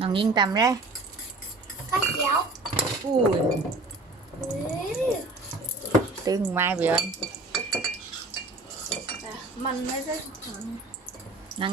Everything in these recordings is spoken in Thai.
น้องยิงตำเลยข้าวเขียวอู้ยเฮ้ยตึงไม้เบียนแต่มันไม่ได้หอมน้อง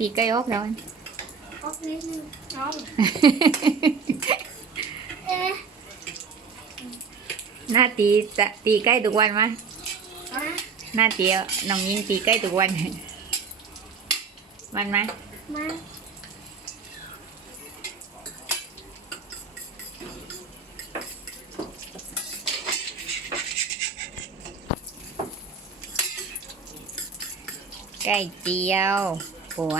ตีไก่ออกแล้วออกนิดนึงน้องเอ๊ะหน้าตีจะตีใกล้ทุกวันไหมอะหน้าตีน้องยิงตีใกล้ทุกวันมันไหมมาไก่เจียว หัว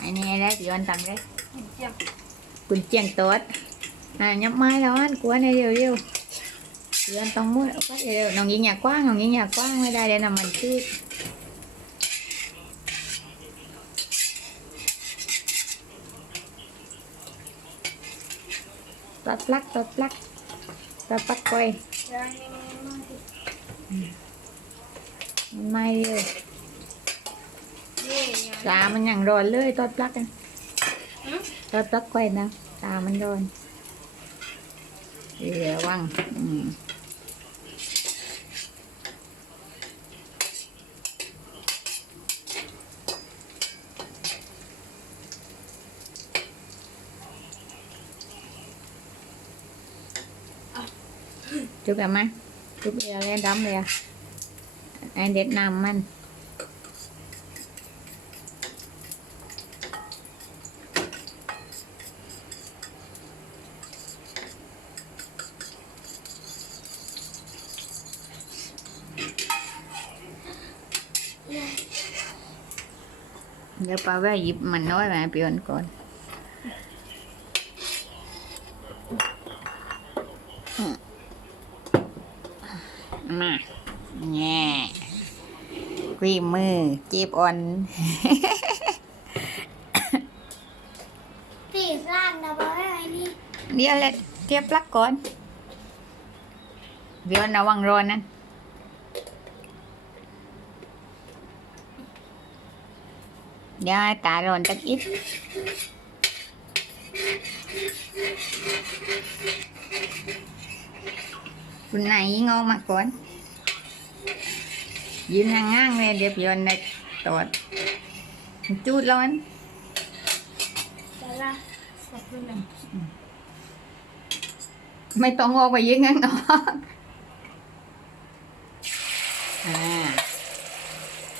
อันนี้ได้กี่วันตำเลยเจียมคุณเจียงโต๊ดอ่ายับไม้แล้วอันกวนในเร็ว มุดก็เร็วน้องยิงอยากกว้างน้องยิงอยากกว้างไม่ได้เดี๋ยวน้ำมันชืดตอดปลักตอดปลักตอดปลักกล้วย ยังยังยัง มันไม่เร็ว นี่ยัง ตามันอย่างร้อนเลยตอดปลักกัน อืม ตอดปลักกล้วยนะตามันร้อนเดี๋ยววังอืมจุกอะมั้ยจุกเดียวเลยดำเลยอะ ไอเด็ดน้ำมัน เดี๋ยวป้าแวะหยิบมันน้อยมาให้พี่อนก่อนมมาแง่ กุยมือจีบอ่อนตีร่างนะบอกให้ไอ้นี่เดี๋ยวเลยเทียบปลั๊กก่อน เดี๋ยวระวังร้อนนั้นเดี๋ยวให้ตาร้อนตักอิดคุณไหนยิงเอามาก่อน ยืนห่างๆเลยเดี๋ยวพี่อ้นได้ตอดจูดร้อนแต่ละสักหนึ่งไม่ต้องออกไปยิงงั้นหรอกอ่า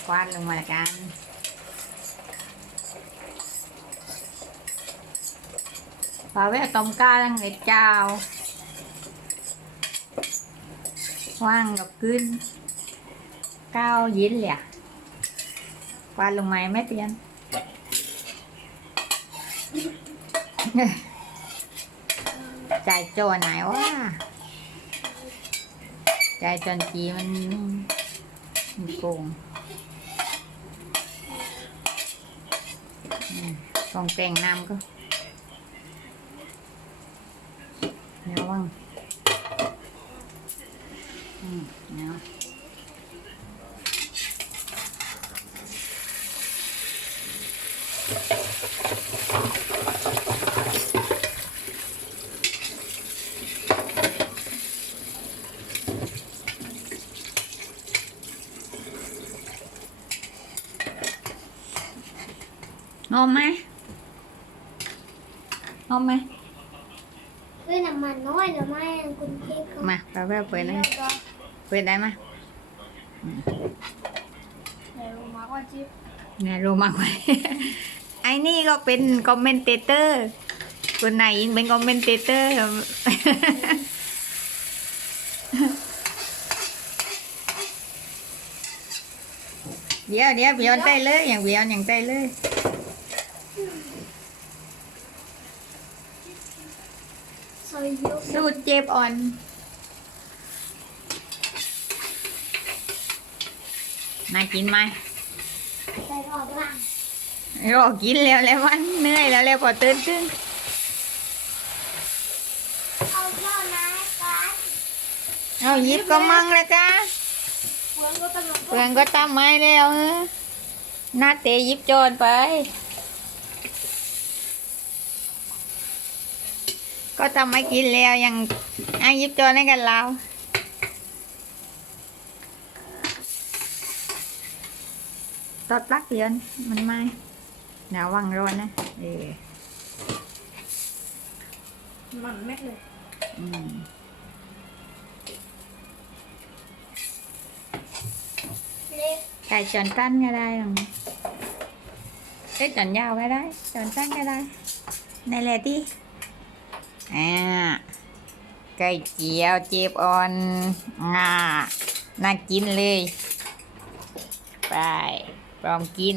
คว้านลงมาละกันพาแวะต้มกาลังเล็ดเจ้าว่างกับขึ้น ก้าวยินเลยอะคว้านลงไมาไม่เปลี่ยน ใจโจไหนวะใจจนจีมันมันโกงอืมต้องแต่งน้ำก็เดี๋ยวว่างอืมเดี๋ยว หอมไหมหอมไหมเฮ้ยน้ำมันน้อยหรือไม่คุณพี่เขามาไปไปเปิดเลยแล้วก็เปิดได้ไหมไหนรู้มาว่าจิ๊บเนี่ยรู้มากไหมไอ้นี่ก็เป็นคอมเมนเตเตอร์คนไหนยิงเป็นคอมเมนเตเตอร์เดี๋ยวเดี๋ยวพี่ออนใจเลยอย่างพี่ออนอย่างใจเลย อยยุกสูตรเจ็บอ่อน น่ากินไหมใส่ออกล่างรอกินแล้วแล้วมันเหนื่อยแล้วแล้วพอตื่นขึ้นเอาเท่านั้นกันเอาหยิบก็มั่งแล้วกะเพื่อนก็ตลกเพื่อนก็ตามไม้แล้วเออหน้าเตะหยิบโจรไป ก็ทำไม่กินแล้วยังอะหยิบโจรให้กันเราตอดปลักเดือนมันไม่หนาววังร้อนนะเออมันแม็กเลยอืมเล็กไก่จอนตั้นก็ได้หรอกเอ้ยจอนยาวก็ได้จอนตั้นก็ได้ในแหละที่ อ่าไก่เจียวเจ็บอ่อนงาน่ากินเลย ไปพร้อมกิน